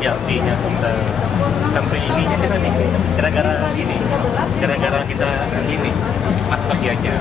ya B-nya kita sampai ininya kita nih gara-gara kita ini mas pagi aja.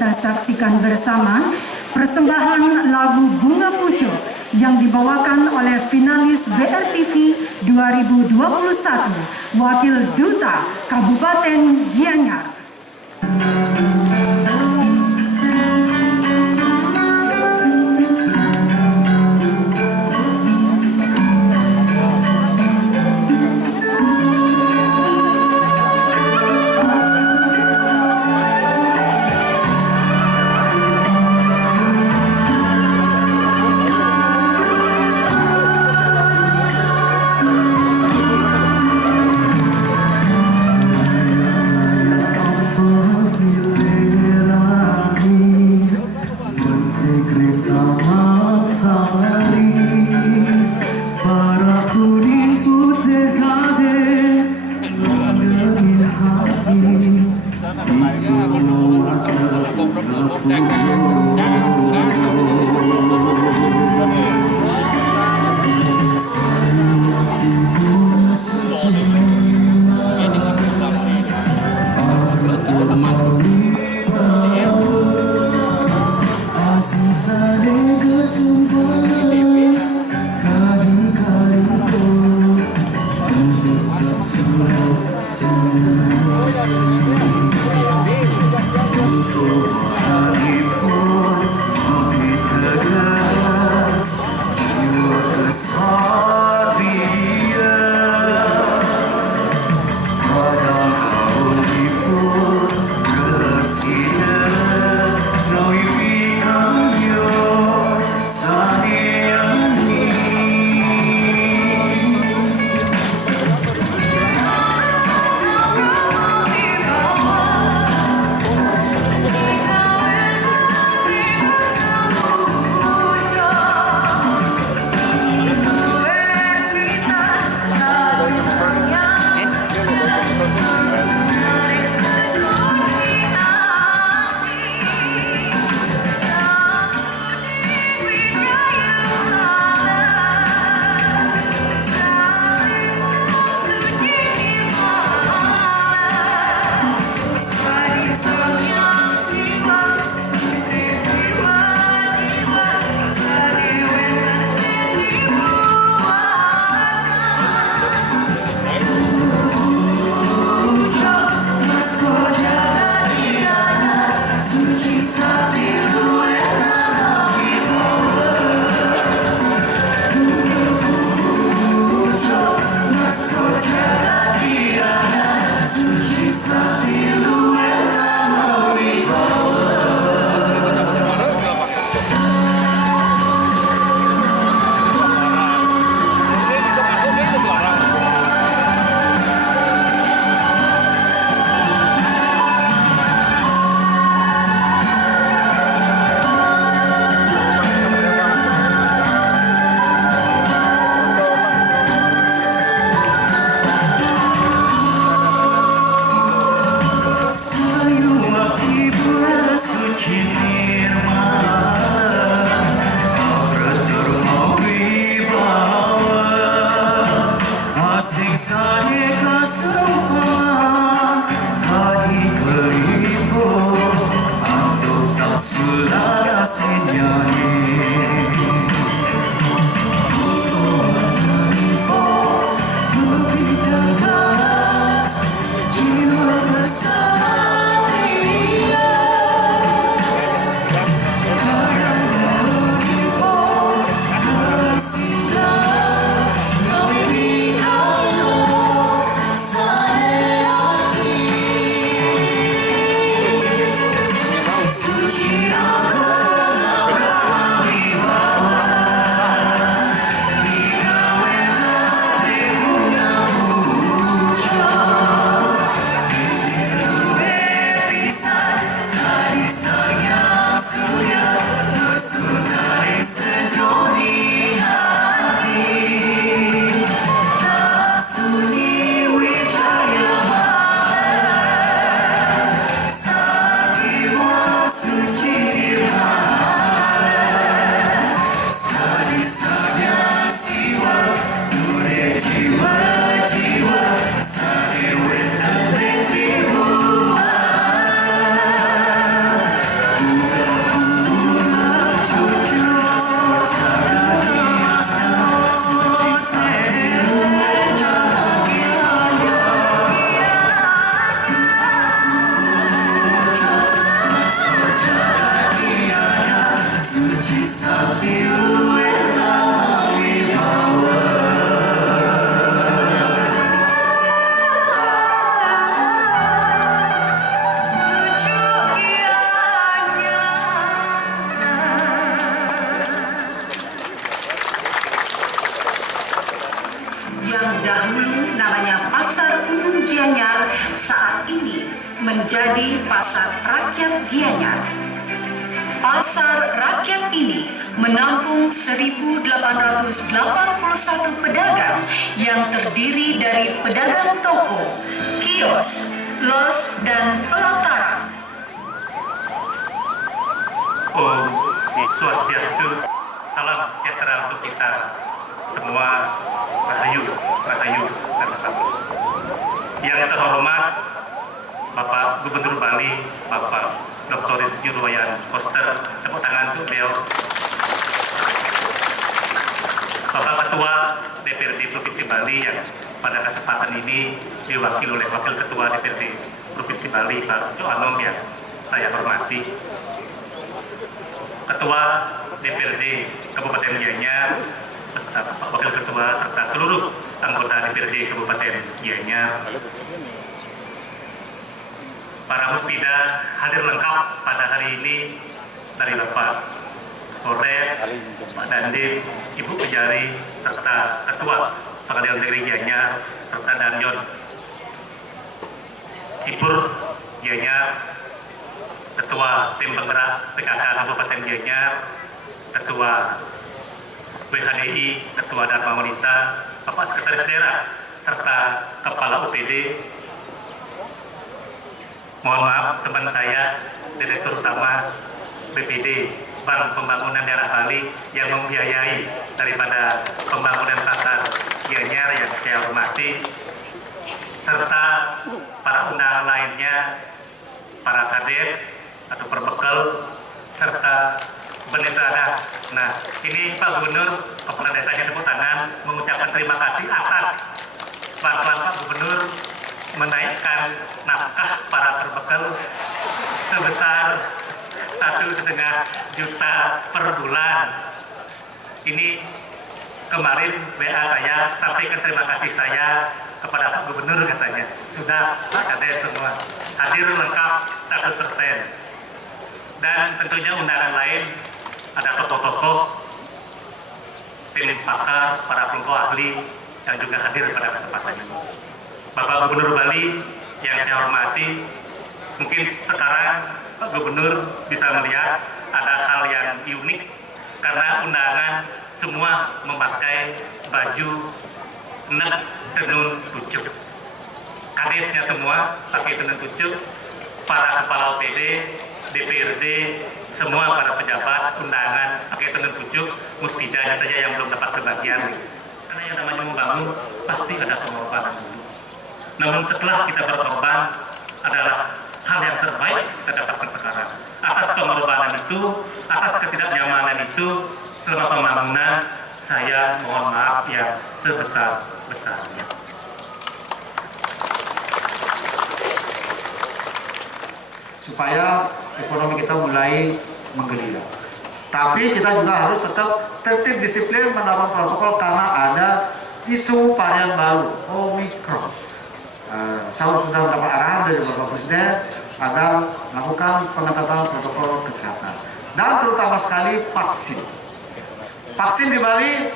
kita saksikan bersama persembahan lagu Bunga Pucuk yang dibawakan oleh finalis BRTV 2021, Wakil Duta Kabupaten Gianyar. See you. dahulu namanya Pasar Umum Gianyar, saat ini menjadi Pasar Rakyat Gianyar. Pasar rakyat ini menampung 1.881 pedagang yang terdiri dari pedagang toko, kios, los, dan pelataran. Om Swastiastu, salam sejahtera untuk kita semua, rahayu, rahayu, sama-sama. Yang terhormat Bapak Gubernur Bali, Bapak Dr. Insinyur Wayan Koster, tepuk tangan untuk beliau. Bapak Ketua DPRD Provinsi Bali yang pada kesempatan ini diwakili oleh Wakil Ketua DPRD Provinsi Bali, Pak Jo Anom yang saya hormati. Ketua DPRD Kabupaten Gianyar, beserta Pak Wakil Ketua serta seluruh anggota DPRD Kabupaten Gianyar. Para muspida hadir lengkap pada hari ini dari Bapak Polres, Pak Dandim, Ibu Pejari, serta Ketua Pengadilan Negeri Gianyar, serta Danyon Sipur Gianyar, Ketua Tim Penggerak PKK Kabupaten Gianyar, Ketua WHDI, Ketua Dharma Wanita, Bapak Sekretaris Daerah, serta Kepala UPD. Mohon maaf teman saya, Direktur Utama BPD Bank Pembangunan Daerah Bali yang membiayai daripada pembangunan pasar Gianyar yang saya hormati, serta para undangan lainnya, para kades atau perbekal, serta benesada. Nah, ini Pak Gubernur, Kepala Desanya tepuk tangan mengucapkan terima kasih atas bantuan Pak Gubernur menaikkan nafkah para perbekal sebesar 1,5 juta per bulan. Ini kemarin WA saya sampaikan terima kasih saya kepada Pak Gubernur, katanya sudah Pak Kades semua hadir lengkap 100%. Dan tentunya undangan lain ada tokoh-tokoh, tim pakar, para kelompok ahli yang juga hadir pada kesempatan ini. Bapak Gubernur Bali yang saya hormati, mungkin sekarang Pak Gubernur bisa melihat ada hal yang unik karena undangan semua memakai baju nek tenun pucuk. Kadesnya semua pakai tenun pucuk, para kepala OPD, DPRD, semua para pejabat undangan pakai tenun pucuk, muspidanya saja yang belum dapat kebagian. Karena yang namanya membangun pasti ada pengorbanan dulu. Namun setelah kita berkorban adalah hal yang terbaik kita dapatkan sekarang. Atas pengorbanan itu, atas ketidaknyamanan itu, selama pembangunan, saya mohon maaf yang sebesar-besarnya. Supaya ekonomi kita mulai menggeliat. Tapi kita juga harus tetap tertib disiplin menerapkan protokol karena ada isu varian baru, Omikron. Saya sudah mendapat arahan dari Bapak Presiden agar melakukan pengetatan protokol kesehatan dan terutama sekali vaksin. Vaksin di Bali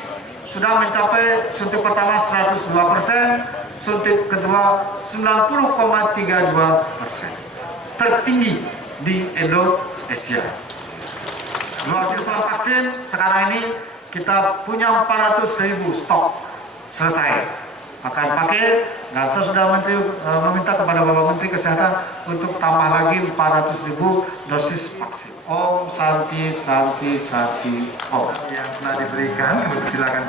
sudah mencapai suntik pertama 102%, suntik kedua 90,32%, tertinggi di Indonesia. Luar biasa vaksin, sekarang ini kita punya 400.000 stok selesai akan pakai, dan saya sudah meminta kepada Bapak Menteri Kesehatan untuk tambah lagi 400.000 dosis vaksin. Om Santi Santi Santi Om. Yang telah diberikan, silakan.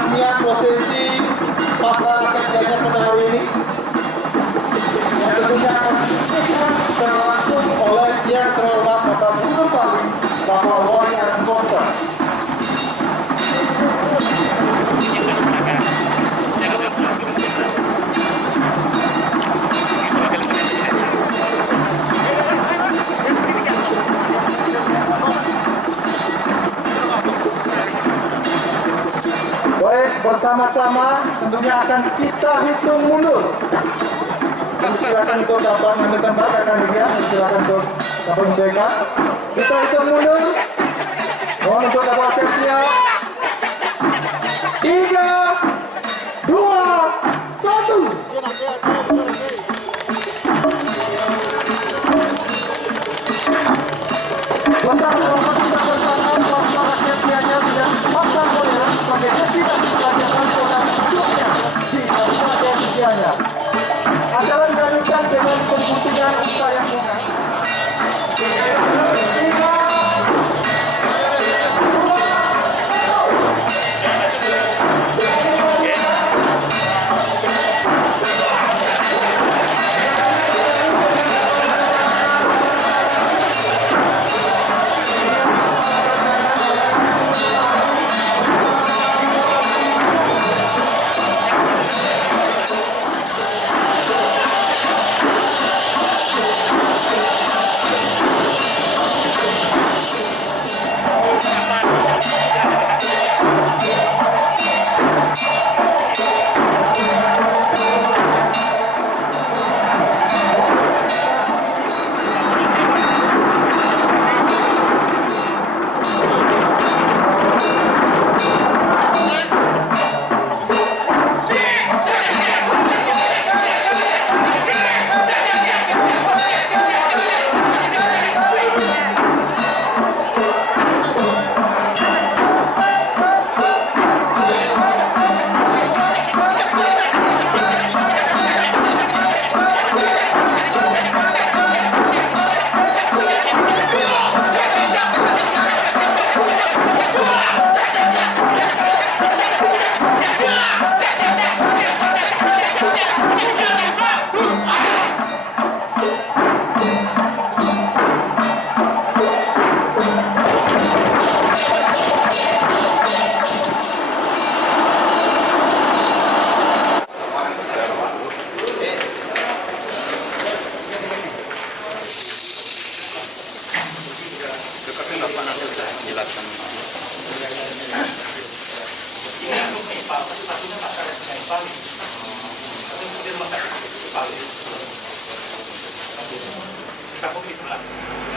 resminya prosesi pasar kerjanya pada hari ini yang tentunya akan disaksikan secara langsung oleh yang terhormat Bapak Gubernur Bali, Bapak Wayan Koster. Baik, bersama-sama tentunya akan kita hitung mundur. Silakan untuk dapat mengambil tempat akan dilihat. Silakan untuk dapat menyesuaikan. Kita hitung mundur. Mohon untuk dapat siap. 3, 2, 1. Bersama-sama kita bersama rakyat Gianyar dan pasar modern sebagai aktivitas pelajaran transportasinya di Kabupaten Gianyar. Acara dilanjutkan dengan pembutingan upaya bunga. Kita kopi sebelah.